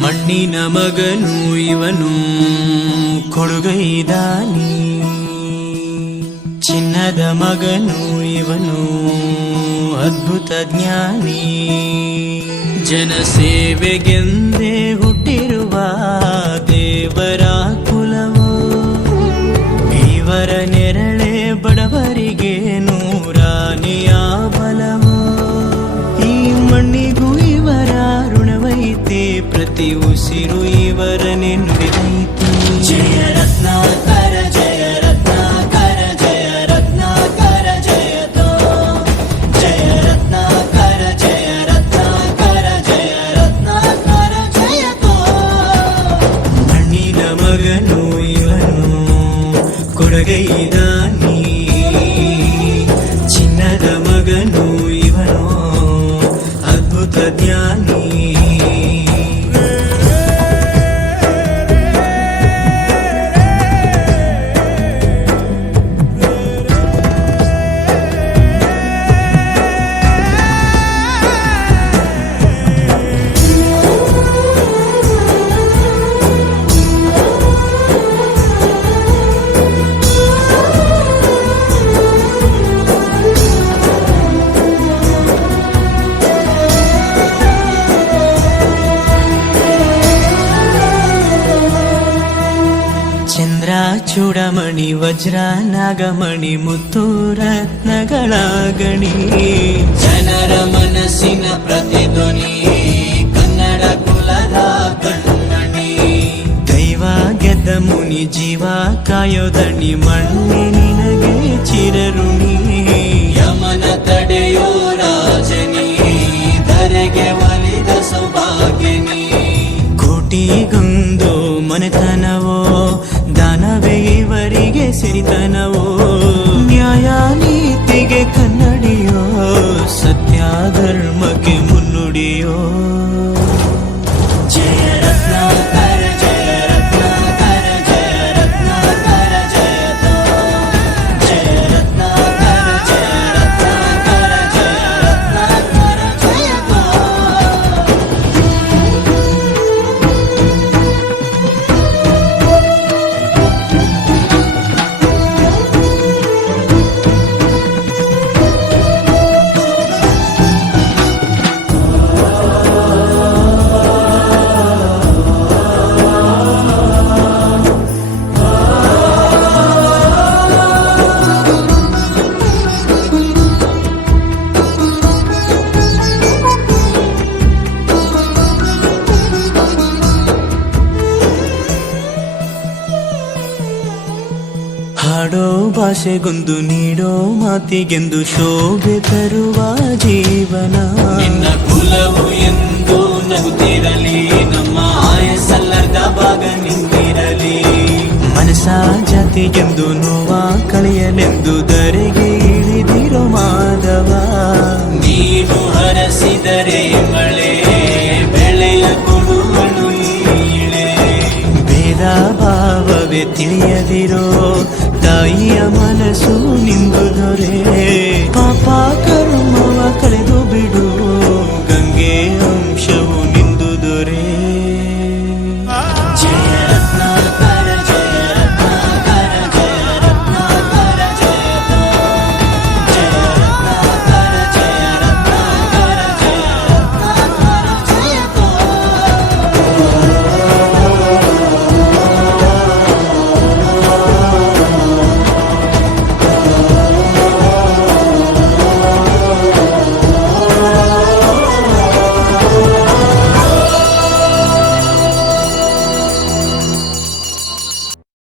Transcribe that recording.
ಮಣ್ಣಿನ ಮಗನು ಇವನು ಕೊಡುಗೈದಾನಿ, ಚಿನ್ನದ ಮಗನು ಇವನು ಅದ್ಭುತ ಜ್ಞಾನಿ. ಜನಸೇವೆಗೆಂದೇ ಹುಟ್ಟಿರುವ ದೇವರ ಕುಲವೋ, ಇವರ ನೆರಳೆ ಬಡವರಿಗೆ ನೂರಾನೆಯ ಬಲವೋ. ಈ ಮಣ್ಣಿಗೂ ಇವರ ಋಣವೈತೆ, ಪ್ರತಿ ಉಸಿರು ಇವರನೆ ನುಡಿದೈತೆ. ಜಯ ರತ್ನಾಕರ ಜಯ ರತ್ನಾಕರ ಜಯ ರತ್ನಾಕರ ಜಯತೋ, ಜಯ ರತ್ನಾಕರ ಜಯ ರತ್ನಾಕರ ಜಯ ರತ್ನಾಕರ ಜಯತೋ. ಮಣ್ಣಿನ ಮಗನು ಇವನು ಕೊಡುಗೈದಾನಿ, ಚಿನ್ನದ ಮಗನು ಇವನು ಅದ್ಭುತ ಜ್ಞಾನಿ. ಚೂಡಮಣಿ ವಜ್ರ ನಾಗಮಣಿ ಮುತ್ತು ರತ್ನಗಳ ಗಣಿ, ಜನರ ಮನಸ್ಸಿನ ಪ್ರತಿಧ್ವನಿ ಕನ್ನಡ ಕುಲದ ಕಣ್ಮಣಿ. ದೈವ ಗೆದ್ದ ಮುನಿ ಜೀವ ಕಾಯೋದಣಿ, ಮಣ್ಣಿ ನಿನಗೆ ಚಿರಋಣಿ. ಯಮನ ತಡೆಯೋ ರಾಜನಿ, ಧರೆಗೆ ಒಲಿದ ಸೌಭಾಗ್ಯನಿ. ಕೋಟಿಗೊಂದು ಮನೆತನವೋ, ದಾನವೇ ಇವರಿಗೆ ಸಿರಿತನವೋ. ನ್ಯಾಯ ನೀತಿಗೆ ಕನ್ನಡಿಯೋ, ಸತ್ಯ ಧರ್ಮಕ್ಕೆ ಮುನ್ನುಡಿಯೋ. ಜಯ ರತ್ನಾಕರ ಜಯ ರತ್ನಾಕರ ಜಯ ರತ್ನಾಕರ ಜಯತೋ, ಜಯ ರತ್ನಾಕರ ಜಯ ರತ್ನಾಕರ ಜಯ ರತ್ನಾಕರ ಜಯತೋ. ಹಾಡೋ ಭಾಷೆಗೊಂದು ನೀಡೋ ಮಾತಿಗೆಂದು ಶೋಭೆ ತರುವ ಜೀವನ. ನಿನ್ನ ಕುಲವು ಎಂದು ನಗುತ್ತಿರಲಿ, ನಮ್ಮ ಆಯಸ್ಸಲ್ಲದ ಭಾಗ ನಿಂತಿರಲಿ. ಮನಸ ಜಾತಿಗೆಂದು ನೋವ ಕಳೆಯಲೆಂದು ಧರೆಗೆ ಇಳಿದಿರೋ ಮಾಧವ. ನೀನು ಹರಸಿದರೆ ಮಳೆ ಬೆಳೆಯ ಕೊಡುವಳು ಈಳೆ, ಭೇದ ಭಾವವೇ ತಿಳಿಯ